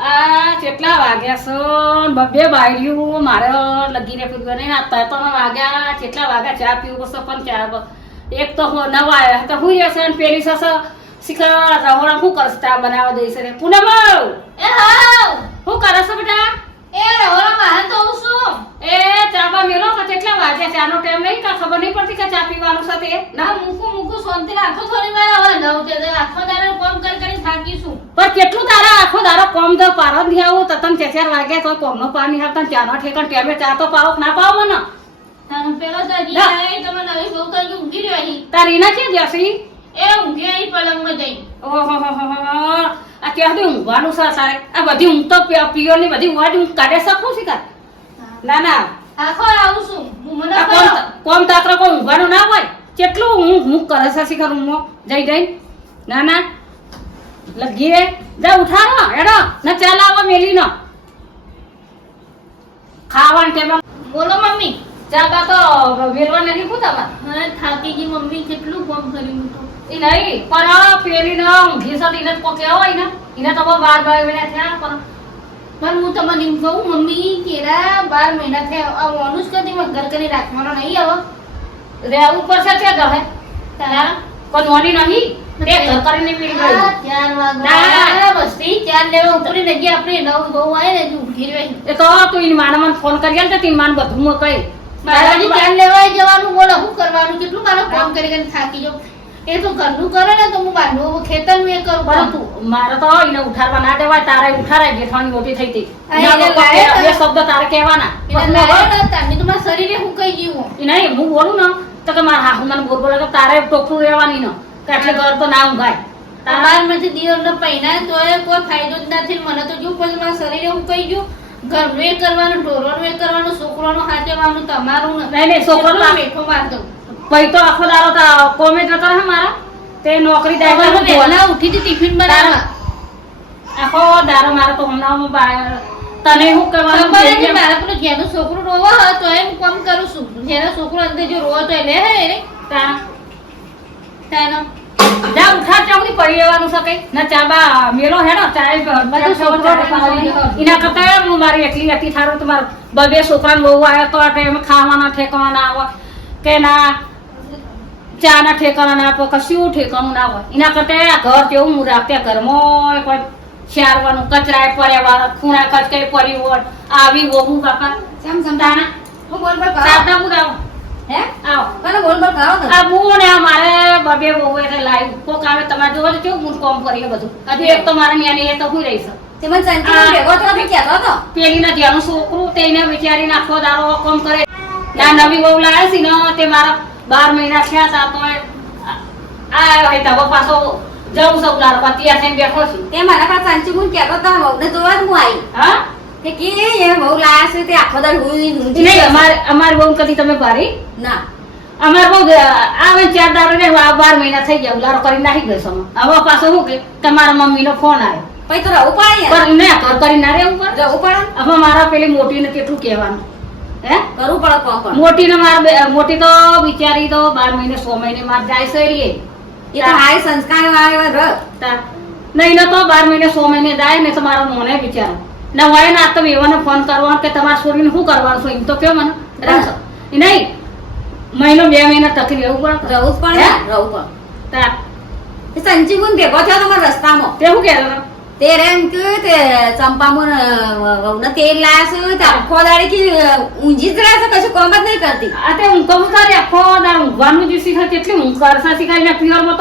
આ કેટલા વાગ્યા છે બબ્બે બાયડ્યું મારે લગીને પીવું નહીં ના તો વાગ્યા કેટલા વાગ્યા ચા પીવું પડશે પણ ચા એક તો નવા આવ્યા તો હું રહેશે ને પેલી સસ શીખા રહોડા શું કરશે ચા બનાવવા દઈશ રે પૂનમ એ હાવ શું કરે છે બેટા એ રહોડા માં તો શું એ ચાબા મેલો કે કેટલા વાગ્યા ચાનો ટાઈમ નહીં કા ખબર નહીં પડતી કે ચા પીવાનું છે તે ના મૂકું શાંતિ રાખો થોડી વાર હવે નવ તે આખો દાડો કામ કરી થાકીશું પણ કેટલું તારા આખો દારો કોમ તો પારો નહીં આવું તો તને 4 વાગ્યા તો કોમનો પાણી આવતા ચાનો ઠેકણ ટેમે ચા તો પારો ના પાવો ને તારું પેલો દાદી આય તમે નવી બહુ તો ઊંઘી રહી તારી ના કે જસી એ ઊંઘી આઈ પલંગમાં જઈ ઓહો આ કે હદી ઊંઘવાનું છે સારે આ બધી ઊંઘ તો પિયો ની બધી ઊંઘ ઊંઘ કાઢે શકું છે કા ના ના આખો આવું છું હું મને કોમ તાત્ર કો ઊંઘવાનું ના હોય કેટલું ઊંઘ કરે છે શિખર ઊંઘ જઈ ના ના લગી રે જા ઉઠાડો એડો ના ચાલાવો મેલી નો ખાવાનું ટેમ બોલો મમ્મી ચાબા તો વેરવા નથી પૂછાવા હા થાકી ગઈ મમ્મી કેટલું કામ કર્યું તો એ નહીં પણ પેલી નો ઊંઘી સત એને કો કેવાય ને એને તો 12 મહિના થયા પણ હું તમને એમ કહું મમ્મી કેરા 12 મહિના થયા આ મોનુસ કદી મેં ઘર કરી રાખવાનો નહીં હવે રહેવું પડશે તે ગહે તારા કોઈ નોની નહીં તે ઘર કરીને પીડી ગઈ 4 વાગ્યા બસ્તી 4 લેવા ઉપરી નગી આપણે નવ બહુ આય ને ઊંઘી રહી એ તો તું ઈન માને મને ફોન કરી આલ તો તીન માન બધું મો કઈ મારાજી 4 લેવા જવાનું બોલો શું કરવાનું કેટલું મારો કામ કરી થાકી જાઉં એ તો ઘરનું કરે ને તો હું બાંધવું ખેતરનું એ કરું પણ તું મારે તો એને ઉઠાડવા ના દેવાય તારે ઉઠાડાય જેઠાણી મોટી થઈ હતી એ શબ્દ તારે કહેવાના તમે તો મારા શરીરે હું કઈ જીવું એ નહીં હું બોલું ને તો કે મારા હાહુ મને બોલ બોલે તો તારે ટોકરું રહેવાની ને કે એટલે ઘર તો ના ઊંઘાય તમારમાંથી દિયોને પૈના તો કોઈ ફાયદો જ નથી મને તો જો પછી મારા શરીરે હું કઈ ગયું ઘરનું એ કરવાનું ઢોરવાનું એ કરવાનું છોકરાનું હાચવાનું તમારું નહીં છોકરો મેઠો માર દઉં પૈ તો આખો દારો તો કોમે જતો રહે મારા તે નોકરી જાય ઉઠી હતી ટિફિન બનાવવા આખો દારો મારો તો હમણાં તને હું કરવાનું મારા પેલું જેનું છોકરું રોવો હોય તો એમ કામ કરું છું જેનો છોકરો અંદર જો રોવો તો લે હે રે તાનો જા ઉઠા ચાવડી પડી રહેવાનું છે કઈ ના ચાબા મેલો હેડો ચાય એના કરતા હું મારી એકલી હતી થારું તમાર બબે છોકરાને બહુ આવ્યો તો ટાઈમ ખાવાના ઠેકાણા આવે કે ના ચા ના ઠેકાણા ના આપો કશું ઠેકાણું ના હોય એના કરતા ઘર કેવું હું રાખતા ઘરમાં કોઈ શારવાનું કચરાય પડ્યા ખૂણા કચકાઈ પડ્યું હોય આવી વહુ બાપા સમજાના હું બોલ બોલ કરો સાદા મુદાવ હે આવ મને બોલ બોલ કરો આ બુને મારે બબે બહુ એટલે લાઈવ કોક આવે તમારે જોવો તો કેવું કોમ કરીએ બધું હજી એક તો મારે ન્યાની એ તો હું રહી છે તે મને સંતી ભેગો તો બી કહેતો તો પેલી ના જેનું છોકરું તેને વિચારીને આખો દારો કોમ કરે ના નવી વહુ લાયા છે ને તે મારા 12 મહિના થયા હતા તો આ હોય તો પાછો જવું સૌ લારો પતિયા થઈને બેઠો છું તે મારા પાસે સાંચી હું કહેતો તો વહુને જોવા જ હું આવી હા તે કે એ વહુ લાયા છે તે આખો દાડ હુઈ નહીં અમાર વહુ કદી તમે પારી ના અમાર બહુ આવે 4 દાડો ને 12 મહિના થઈ ગયા લારો કરી નાખી ગયો સમ હવે પાછો શું કે તમારા મમ્મીનો ફોન આવ્યો પછી તો રહું પાડી પણ ને ઘર કરી ના રહેવું પડે રહું પડે હવે મારા પેલી મોટીને કેટલું કહેવાનું હે કરવું પડે કોણ મોટીને માર મોટી તો બિચારી તો 12 મહિને 6 મહિને માર જાય છે રે એ તો હાય સંસ્કાર વાળો ર નહીં ને તો 12 મહિને 6 મહિને જાય ને તો મારો મોને બિચારો ના હોય ને આ તો એવાને ફોન કરવાનો કે તમારા છોરીને શું કરવાનું છે એમ તો કયો મને રાખો નહીં મહિનો 2 મહિના ટકી રહેવું પડે રહું પડે રહું તા પડે સંજી ગુણ ભેગો થયો તમારા રસ્તામાં તે શું કહેતો તે એમ કે તે ચંપામાં વહુને તેલ લાયા છે તે આખો દાડી કે ઊંઘી જ રહે છે કશું કામ જ નહીં કરતી આ તે ઊંઘ કહું તારે આખો દાડ ઊંઘવાનું જે શીખાય તેટલી ઊંઘ કરશે શીખાય પ્યોરમાં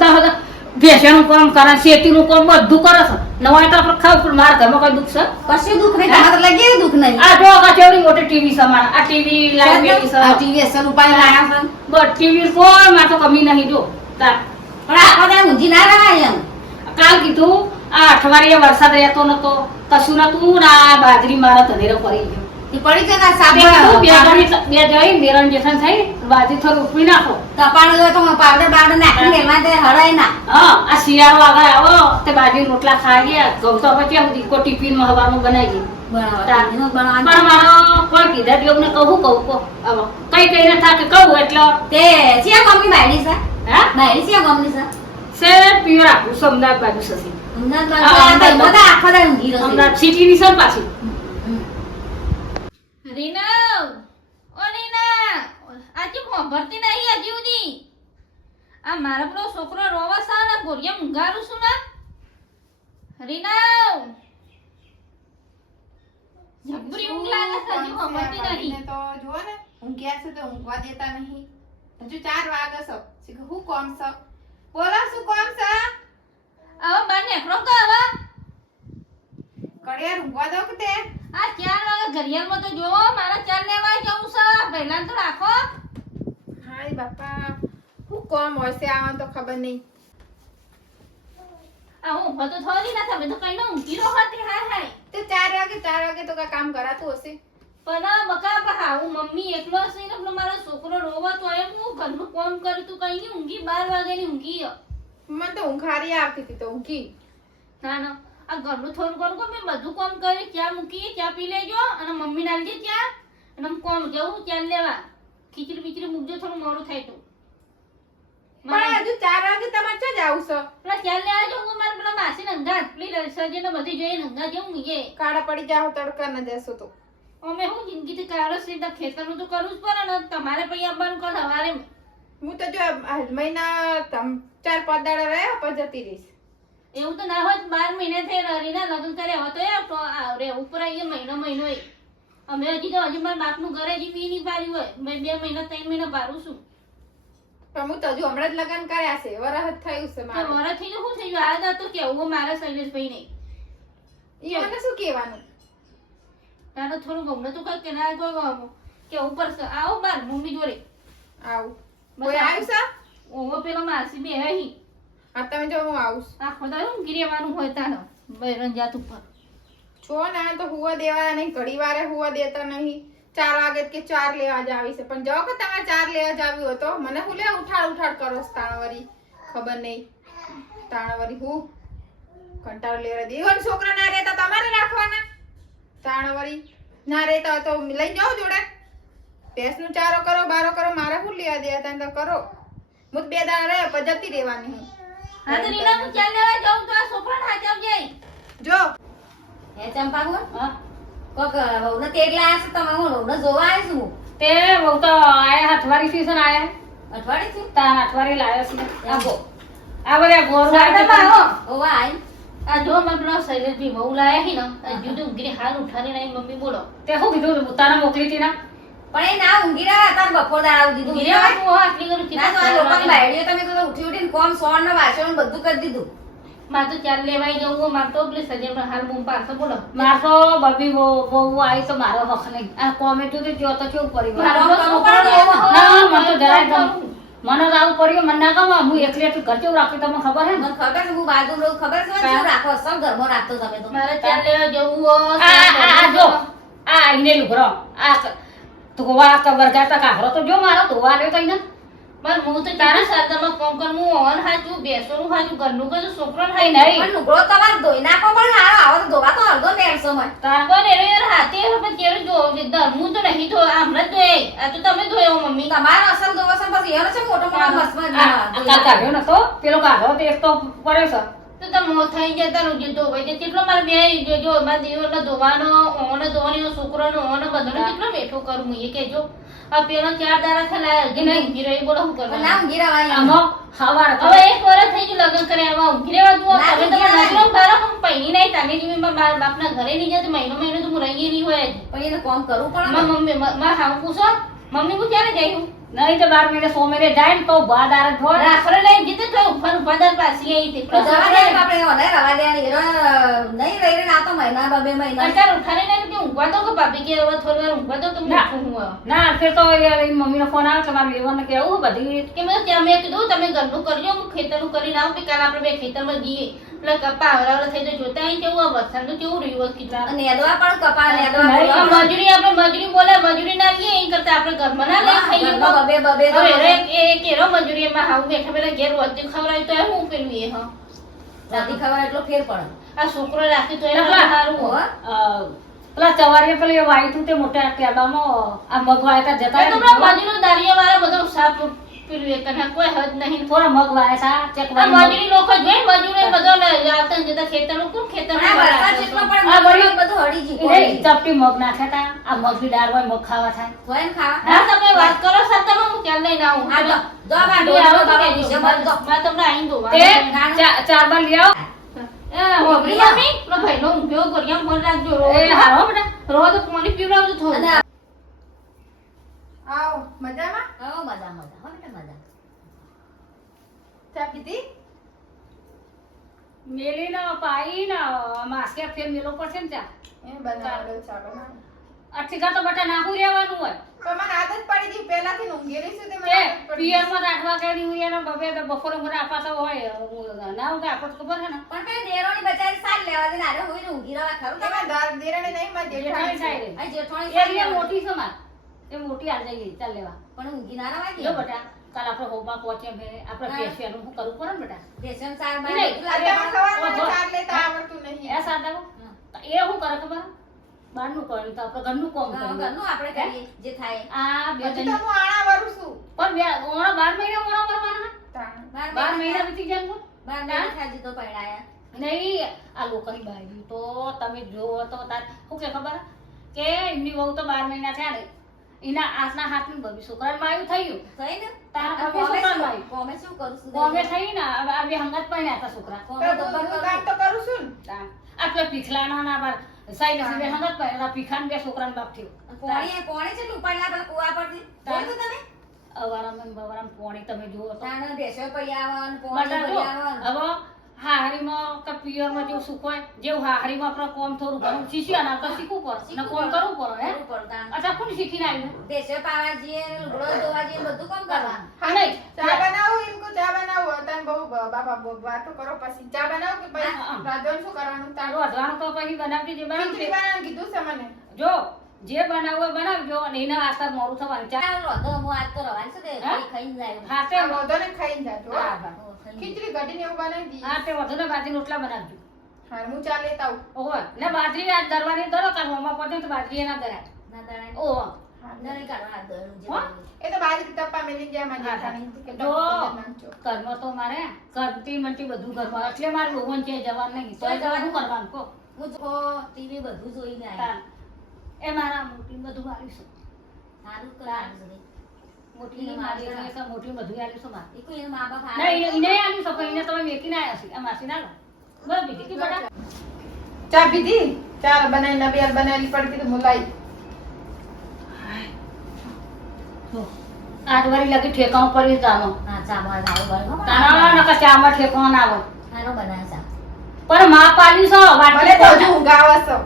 તો ભેંસનું કામ કરે શેતીનું કામ બધું કરે છે નવાય તો આપણે ખાવ પણ મારા ઘરમાં કોઈ દુઃખ છે કશું દુઃખ નહીં તમારે લાગે દુઃખ નહીં આ જો આ કેવડી મોટી ટીવી છે મારા આ ટીવી લાઈવ છે આ ટીવી અસર ઉપાય લાયા છે બસ ટીવી કોઈ માં તો કમી નહીં જો તા પણ આખો દાડ ઊંઘી ના રહે એમ કાલ કીધું આ અઠવાડિયે વરસાદ રહેતો નતો કશું નતું ના બાજરી મારા ધનેરો પડી ગયો એ પડી જતા સાબુ બે જઈ નિરણ જેઠાણ થઈ બાજરી થોડું ઉપડી નાખો તપાણ જો તો પાવડર બાવડર નાખીને એમાં તે હળાય ના હા આ શિયાળો આગળ આવો તે બાજરી રોટલા ખાઈ ગયા ઘઉં તો હવે કેવું દીકો ટિફિન માં હવાનું બનાવી ગયું પણ મારો કોઈ કીધા જેવું ને કહું કો આવો કઈ કઈને થાકે કહું એટલે તે ચિયા ગમની બાયડી છે હા બાયડી ચિયા ગમની છે સે પ્યોર આપું અમદાવાદ બાજુ સસી આખો બધા ઊંઘી રહેશે. હમણાં છીટીની સર પાછી રીના ઓ રીના આજે ભરતી નહીં હજી સુધી આ મારા પેલો છોકરો રોવા સા ને ગોરિયા ઊંઘારું છું ને રીના જબરી ઊંઘ લાગે છે હજી ભરતી નહીં તો જુઓ ને ઊંઘ્યા છે તો ઊંઘવા દેતા નહીં હજુ 4 વાગે છે હું કોમ છે બોલો શું કોમ છે આવા બાર નેકરો કા આવા કડિયાર ઊંઘવા દો કે તે આ 4 વાગે ઘડિયાળમાં તો જોવો મારા 4 લેવા જવું છે પહેલા તો રાખો હાય બાપા હું કોમ હોય છે આવા તો ખબર નહીં આ હું તો થોડી ના તમે તો કઈ નો ઊંઘી રહો હતી હાય હાય તે 4 વાગે તો કામ કરાતું હશે પણ બકા બહા હું મમ્મી એકલો છે ને પેલો મારો છોકરો રોવો તો એમ હું ઘરનું કામ કરું તું કઈ નહીં ઊંઘી 12 વાગ્યાની ઊંઘી મને તો ઊંઘ હારી આવતી હતી તો ઊંઘી ના ના આ ઘરનું થોડું કરું કો મેં બધું કામ કરી ચા મૂકી ચા પી લેજો અને મમ્મી નાલ દે ચા અને હું કોમ જવું ચા લેવા ખીચડી બીચડી મૂકજો થોડું મોડું થાય તો પણ હજુ 4 વાગે તમારે ક્યાં જાવું છે પેલા ચા લેવા જો હું મારા પેલા માસી નંગા પેલી સજે ને બધી જોઈ નંગા જેવું મીએ કાળા પડી જાવ તડકા ન જશો તો અમે હું જિંદગીથી કાળો સીધા ખેતરનું તો કરવું જ પડે ને તમારે પછી આવવાનું કર સવારે હું તો જો મહિના 4-5 દાડા રહ્યા પછી જતી રહીશ એવું તો ના હોય 12 મહિને થઈ રરીના લગ્ન કર્યા હોય તો આવરે ઉપર આવીએ મહિનો એ અમે હજી મારા બાપનું ઘરે હજી બી નહીં પાડ્યું હોય મેં 2 મહિના 3 મહિના પાડું છું પણ હું તો હજુ હમણાં જ લગ્ન કર્યા છે વરસ થયું છે તો મારે મારા થઈ શું થઈ ગયું આ તો કેવું મારા શૈલેષભાઈ નહીં ઈ મને શું કહેવાનું તારે થોડું ગમે તો કઈ કે ના તો કે ઉપર આવો બાર મમ્મી જોડે આવું કોઈ આવ્યું છે ઓવો પેલો માસી બે હી આ તમે જો હું આવું છું. આખો દાડો ઊંઘી રહેવાનું હોય તાનો બૈરન જાત ઉપર છો ને તો હુવા દેવા નહીં ઘડી વારે હુવા દેતા નહીં 4 વાગે કે 4 લેવા જ આવી છે પણ જો કે તમે 4 લેવા જ આવ્યું હતો મને હું લે ઉઠાડ કરો તાણવરી ખબર નહીં તાણવરી હું કંટાળો લેવા દેવન છોકરા ના રહેતા તમારે રાખવાના તાણવરી ના રહેતા તો લઈ જાઓ જોડે ભેંસનો ચારો કરો બારો કરો મારે હું લેવા દેવા તને તો કરો હું 2 દાડા રહે પછી જતી રહેવાની હું હા તો રીના હું ચાલ લેવા જાઉં તો આ છોકરાને હાચવજે જો હે ચંપાબુન હા કોક વહુને તેડ લાયા છે તમે હું વહુને જોવા આવી છું તે બહુ તો આયા અઠવાડી સીઝન આયા અઠવાડિયેથી તાન અઠવાડી લાયા છે આવો આ બધા ગોર સાડામાં આવો ઓવા આઈ આ જો મને પેલો શૈલેષભાઈ બહુ લાયા હી ને હજુ તો ઊંઘી હાલ ઉઠાડી નહીં મમ્મી બોલો તે શું કીધું તારા મોકલી હતી ના પણ એ ના ઊંઘી રહ્યા તાર બપોર દાડા દીધું ઊંઘી રહેવાનું હું આટલી કરું ના તો આ લોકોને બાયડીઓ તમે તો ઉઠી ઉઠીને કોમ સોણ ને વાસણ બધું કરી દીધું મારે તો ચાલ લેવાઈ જવું મારે તો પેલી સજે હાલ બૂમ પાડશે બોલો માર તો બબી બહુ આવી તો મારો હક નહીં આ કોમેન્ટ તો જો તો કેવું પડી મારો ના છોકરો એવો મને તો જરાય ગમ મને તો આવું પડ્યું મને ના ગમે હું એકલી એકલી ઘર કેવું રાખી તમને ખબર હે ને મને ખબર છે હું બાજુ રહું ખબર છે મને શું રાખો સબ ઘરમાં રાખતો તમે તો મારે ચાલ લેવા જવું આ જો આ આઈને લુગરો આ તો ગોવા કબર જાતા કાહરો તો જો મારો ધોવા રહ્યો તઈને પણ હું તો તારા સાદામાં કોમ કર હું ઓન હાચું બેસોનું હાચું ઘરનું કઈ છોકરો કઈ થાય નહીં પણ લુગડો તમારે ધોઈ નાખો પણ હારો આવો તો ધોવા તો અડધો મેળશો મને પણ એને યાર હાથે પણ કેરે જો હું તો નહીં તો હમણાં જ ધોયે આ તો તમે ધોયો મમ્મી તમારો અસલ ધોવા છે પછી એનો છે મોટો મોટો મસ્ત કાલ કાઢ્યો નતો પેલો કાઢો તો એક તો પડ્યો છે તો તમે થઈ જતા રોજ ધોવાઈ જાય કેટલો મારે બે જો મારા દીવરનો ધોવાનો ઓનો ધોવાનો છોકરાનો ઓનો બધાનો કેટલો બેઠો કરું હું એ કેજો આ પેલો 4 દાડા થલા હજી નહીં ઊંઘી રહી બોલો શું પણ ના કરવાનું ઊંઘી રહેવાય આમાં હવાર હવે 1 વર્ષ થઈ ગયું લગ્ન કરે આવા ઊંઘી રહેવા દો ના, તમે ઊંઘી તમારા રહેવાય. નજરો બારો હું પૈણી નહીં તાને જીવી મારા બાપના ઘરે નહીં જાય તો મહિનો તો હું રહી નહીં હોય જ. પણ એને કોમ કરવું પડે મારા મમ્મી મારા હાવ પૂછો મમ્મી હું ક્યારે જઈ હું નહીં તો 12 મહિને સોમેરે જાય ને તો બાદાર ધોળ રાખડે લઈ જીતે તો ઉપર ઉપાદાર પાછી આવી હતી જવા દે આપણે ઓને રવા દે નહીં રહી રહી ના તો મહિના 2 મહિના અત્યારે ઉઠાડી નહીં કે ઊંઘવા દો કે ભાભી કે હવે થોડી વાર ઊંઘવા દો તો હું ના. ઉઠું હું હવે. ના ફેર તો મમ્મીનો ફોન આવે કે મારે લેવાનું કેવું બધી કે મેં ત્યાં મેં કીધું તમે ઘરનું કરજો હું ખેતરનું કરીને આવું કે કાલ આપણે બે ખેતરમાં જઈએ એટલે કપા આવરાવરા થઈ તો જોતા અહીં કેવું આ વરસાદનું કેવું રહ્યું હોય કીધું અને નેદવા પણ કપા નેદવા નહીં, પણ. મજૂરી આપણે મજૂરી બોલે મજૂરી ના લઈએ એ કરતા આપણે ઘરમાં ના લઈ ખાઈએ તો. ઘરમાં બબે તો હવે રે એ કેરો મજૂરી એમાં હાવ બેઠા પેલા ઘેર વધતી ખવડાવી તો એ હું પેલું એ હા રાતી ખબર એટલો ફેર પડે આ છોકરો રાખી તો એને એટલા. સારું હો. હોય પેલા ચવારીએ પેલી વાઈ તું તે મોટા કેડામાં આ મગવાયા તા એ તો જતા પેલા મજૂરો દારીઓ વાળા બધો સાફ પેલું એ કને કોઈ હદ નહીં થોડા મગવાયા તા ચેક આ મજૂરી લોકો જોઈ મજૂરી બધો આવતા ને જતા ખેતરનું કોણ પણ આ વરસાદ ખેતરનું એને ચપટી મગ નાખ્યા તા આ મગની દાળ હોય મગ ખાવા થાય હોય ને ખાવા હા તમે વાત કરો સર તમે હું ક્યાં લઈને આવું હા તો જો બા બે આવો તો ડોલો કહેજો. બાબા જો મેં તમને આઈને દો તે ચાર બાર લઈ આવો એ હોબળી મમ્મી પેલો ભાઈનો ઊંઘ્યો ગોરિયામ ફોન રાખજો એ હારો બેટા રોજ પાણી પીવડાવજો થોડું અને આવો મજામાં હો મજા મજા હો બેટા મજા ચા પીધી મેલીને પાઈને માસ્કે ફેર મેલો પડશે ને ત્યાં એ બનાવો ચા બનાવો અઠીકા તો બટા નાખું રહેવાનું હોય પણ મને આદત પડી ગઈ પહેલાથી ઊંઘેલી છું તે મને તે આદત પડી ગઈ. પિયરમાં રાખવા કરી હોય એને બબે તો બપોરે મને આપા તો હોય ના હું આપણને ખબર છે ને પણ કઈ દેરોની બચારી સાલ લેવા દે નારે હોય ને ઊંઘી રહા ખરું કે એમાં દેરાણી નહીં માં જેઠાણી જેઠાણી થાય છે. રે. આ જેઠોણી એ સાલ રીતે લેવા દે. મોટી છે માર એ મોટી હાલ જઈએ ચાલ લેવા પણ ઊંઘી ના રવાય જો કે બેટા કાલ આપણે હોમમાં પહોંચે બે આપણે હા. પેશિયન હું કરવું પડે ને બેટા રેશન સાર માં નહીં. બધું અત્યારે લાગે સવારમાં ઓહો. ચા લેતા આવડતું નહીં એ સાદા એ હું કરે ખબર બહારનું કરે તો આપણે ઘરનું કામ હા, કરીએ ઘરનું આપણે કરીએ જે થાય આ બે હજી ત્રણ તો હું આણા વરું છું પણ બે ઓણા 12 મહિના ઓણા કરવાના તાણ. 12 મહિના વીતી જાય ને બાર મહિના થાય તો પૈણાયા નહીં આ લોકોની બાયડી તો તમે જોવો તો તાર શું કે ખબર કે એમની વહુ તો 12 મહિના થયા ને એના આસના હાથનું બબી છોકરાને માયું થયું થઈ ને તારા આ બાપે કોમે છોકરાને શું- માર્યું. કોમે શું કરું છું કોમે થઈ ને હવે આ બે હંગાત પહેણ્યા હતા છોકરા કોમે તો તો હું કરું. કામ તો કરું છું ને તાણ. આપણે પીખલાના ના બાર સાઈડ બે હંગાત પહેણ્યા પીખાને બે છોકરાને બાપ થયો પોણી છે ઉપાડલા પેલા કુવા પરથી જોયું તું તમે અવારામાં ને બવારામાં પોણી તમે જુઓ તો તાણે ભેંસો પૈયાવન પોણી બટા જો, પૈયાવન હવે હાહરીમાં કે પિયરમાં જેવું સુખ હોય જેવું હાહરીમાં આપણે કોમ થોડું ઘણું શીખ્યા ના તો શીખવું પડે ને કોમ કરવું પડે હે કરવું પડતા અચ્છા કોણ શીખીને આવ્યું ભેંસો પાવા જઈએ લુગડો ધોવા જઈએ બધું કામ કરવાનું હા નહીં ચા બનાવો એમ કો ચા બનાવો તમે બહુ બાપા વાતો કરો પછી ચા બનાવો કે ભાઈ હા, હા. રાંધવાનું શું કરવાનું તાણ તારું અધવાનું તો પછી બનાવતી જે બનાવતી ખીચડી બનાવવાનું કીધું છે મને જો જે બનાવવું હોય બનાવજો અને એના આસર મોડું થવાનું ચા ચાલ રોધો હું આજ તો રવાની છે તે હા? ખાઈને જાય હાથે આ મોઢાને ખાઈને જાજો હો. હા, હા. ખીચડી કઢીને એવું બનાવી દી હાથે વધુ ને બાજરી રોટલા બનાવજો હા હું ચા લેતા આવું ઓહો ને બાજરી આ દરવાની દરો કાલ હોમાં પડે તો બાજરી એના દરાય ના તાણે ઓહો નહીં કરવા દળું જે હો? બધું. એ તો બાજરી ટપ્પા મેલી ગયા માં હા, જેઠાણી કે જો ટપ્પા નાખજો. ઘરમાં તો મારે કરતી મનતી બધું ઘરમાં એટલે મારે લોગન છે જવાનું નહીં તો જવાનું કરવાનું કો હું તો ટીવી બધું જોઈને આવી તાન. એ મારા મોટી બધું આવીશું સારું તો લાગે છે. મોટી મારી છે મોટી બધું આવીશું મારે એ કોઈ એના મા બાપ નહીં એને આલ્યું છે પણ એને તમે મેકીને આવ્યા છે આ માસી ના લો બોલ બીજી કી બટા ચા પીધી ચા બનાવી નબિયાર બનાવેલી પડતી તો મુલાઈ આઠ વારી લગી ઠેકાણું પડી જાનો હા ચા બનાવો બરાબર તાના નકા ચામાં ઠેકાણું ના હોય સારો બનાવે ચા પણ માં પાલી છો મને તો હજુ વાટકી ઊંઘ આવે છે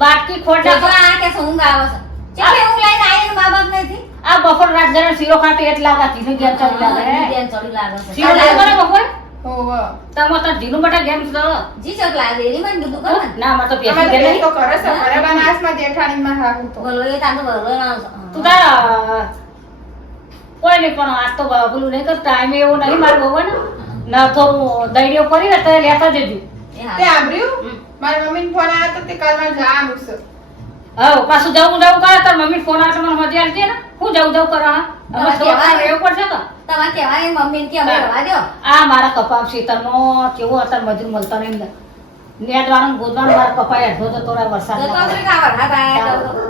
વાટકી ખોટ જો નાખો. આ કે ઊંઘ આવે છે ચાલે ઊંઘ લઈને આવી એનું મા બાપ નથી આ બપોર રાત જરા શીરો ખાતે એટલા લાગતી ને ગેમ ચાલી લાગે હે બેન ચડી લાગે છે શીરો નહીં કરે બપોર હોવ તમે તો ઢીલું બટા ગેમ કરો જી ચક લાગે એની મને કીધું કરો ને ના માં તો અમે પેસી તો ગઈ બેન નહીં તો કરે છે ઘરે બનાસમાં જેઠાણીમાં હારું તો બોલો એ તાંતો બોલો તું તારા કોઈ નહીં પણ આજ તો પેલું નહીં કરતા ટાઈમે એવો નહીં મારું બહુ ને ના થોડું દૈર્ય કરી ને તો લેતા જજો એ તે હા સાંભળ્યું હમ. મારી મમ્મીને ફોન આવ્યો તો તે કાલ મારે જવાનું છે હા પાછું જવું કરે તાર મમ્મી ફોન આવે તો મને મજા આવતી ને હું જવું કરે હા હવે થોડું વાર રહેવું પડશે તો તમારે કહેવાય મમ્મી કે અમે રવા દો આ મારા કપાપ સીતરનો કેવો અત્યારે મજૂર મળતો નહીં નેદવાનું ગોદવાનું મારા કપાય અડધો જતો રહે જો તો વરસાદ આપણે કાવર હા ભાઈ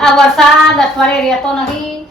આ વરસાદ અઠવાડિયે રહેતો નહીં